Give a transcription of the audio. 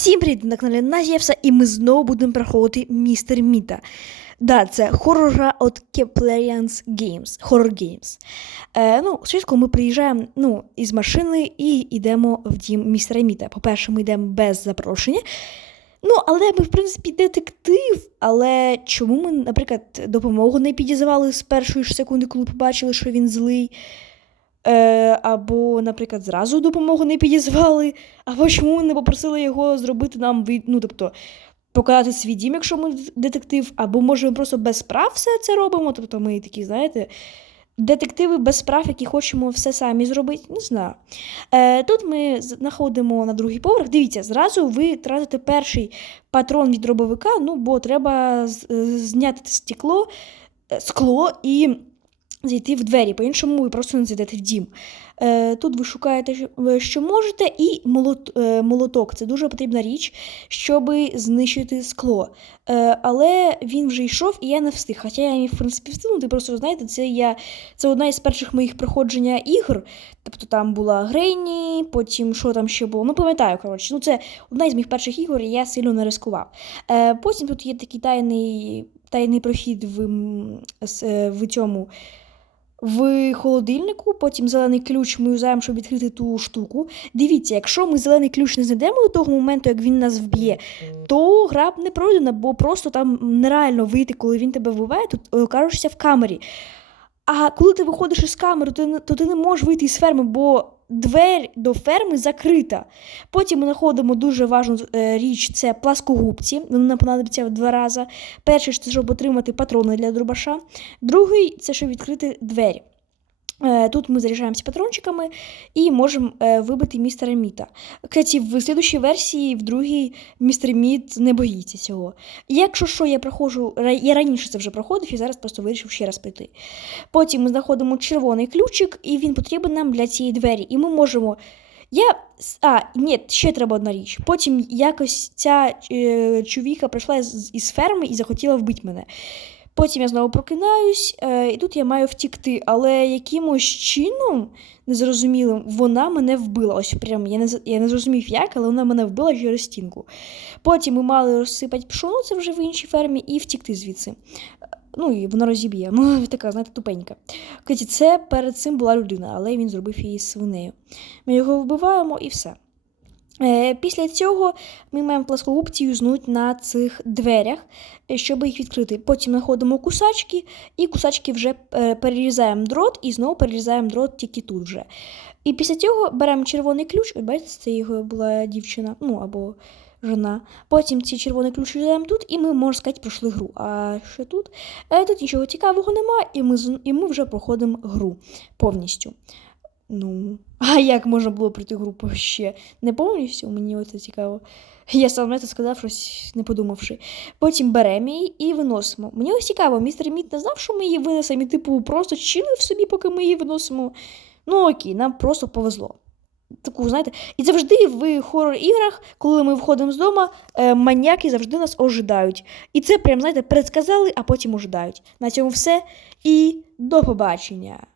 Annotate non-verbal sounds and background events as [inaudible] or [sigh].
Всім привіт на каналі Назєвса, і ми знову будемо проходити Містер Міта. Да, це хорор від Keplerians Games, Horror Games. Е, ну, спочатку ми приїжджаємо ну, із машини і йдемо в дім містера Міта. По-перше, ми йдемо без запрошення. Ну, але ми, в принципі, детектив. Але чому ми, наприклад, допомогу не підізвали з першої ж секунди, коли побачили, що він злий? Е, або, наприклад, зразу допомогу не підізвали, або чому не попросили його зробити нам ну, тобто, показати свій дім, якщо ми детектив, або може ми просто без справ все це робимо. Тобто ми такі, знаєте, детективи без справ, які хочемо все самі зробити. Не знаю. Е, тут ми знаходимо на другий поверх. Дивіться, зразу ви тратите перший патрон від дробовика, ну, бо треба зняти стекло, е, скло і зайти в двері. По-іншому ви просто не зайдете в дім. Е, тут ви шукаєте, що- е, можете, і е, молоток це дуже потрібна річ, щоб знищити скло. Але він вже йшов, і я не встиг. Хоча я міг, в принципі, встигнути. Просто знаєте, це я це одна із перших моїх проходження ігор. Тобто там була Грейні, потім що там ще було. Ну, пам'ятаю, коротше. Ну, це одна із моїх перших ігор, і я сильно не ризикував. Е, потім тут є такий тайний, тайний прохід в, в цьому в холодильнику, потім зелений ключ ми юзаємо, щоб відкрити ту штуку. Дивіться, якщо ми зелений ключ не знайдемо до того моменту, як він нас вб'є, то гра не пройдена, бо просто там нереально вийти, коли він тебе вбиває, то е, окажешся в камері. А коли ти виходиш із камери, то ти не можеш вийти із ферми, бо двері до ферми закрита. Потім ми знаходимо дуже важну е, річ це пласкогубці. Вони нам понадобляться два рази. Перший це щоб отримати патрони для дробаша. Другий це щоб відкрити двері. Е, Тут ми заряджаємося патрончиками і можемо е, вибити містера Міта. Кстати, в слідущій версії, в другій, містер Міт не боїться цього. Якщо що, я проходжу, я раніше це вже проходив і зараз просто вирішив ще раз прийти. Потім ми знаходимо червоний ключик, і він потрібен нам для цієї двері. І ми можемо. Я. А, ні, ще треба одна річ. Потім якось ця е, чувіха прийшла із ферми і захотіла вбити мене. Потім я знову прокинаюсь, е, і тут я маю втікти, але якимось чином незрозумілим вона мене вбила. Ось прям я не, я не зрозумів як, але вона мене вбила через стінку. Потім ми мали розсипати пшоно, це вже в іншій фермі, і втікти звідси. Е, Ну і вона розіб'є. Ну, [laughs] така, знаєте, тупенька. Кстати, це перед цим була людина, але він зробив її свинею. Ми його вбиваємо і все. Е, Після цього ми маємо пласкогубці юзнуть на цих дверях, е, щоб їх відкрити. Потім знаходимо кусачки, і кусачки вже е, перерізаємо дрот і знову перерізаємо дрот тільки тут вже. І після цього беремо червоний ключ, ось бачите, це його була дівчина, ну або жена. Потім ці червоний ключ юзаємо тут, і ми, можна сказати, пройшли гру. А що тут? Тут нічого цікавого немає, і ми, і ми вже проходимо гру повністю. Ну, [laughs] а як можна було пройти групу ще? Не повністю, мені оце цікаво. Я сам це сказав, щось не подумавши. Потім беремо її і виносимо. Мені ось цікаво, містер Міт не знав, що ми її винесемо, і типу просто чилив собі, поки ми її виносимо. Ну окей, нам просто повезло. Таку, знаєте, і завжди в хорор-іграх, коли ми виходимо з дому, е, маньяки завжди нас ожидають. І це прям, знаєте, предсказали, а потім ожидають. На цьому все. І до побачення.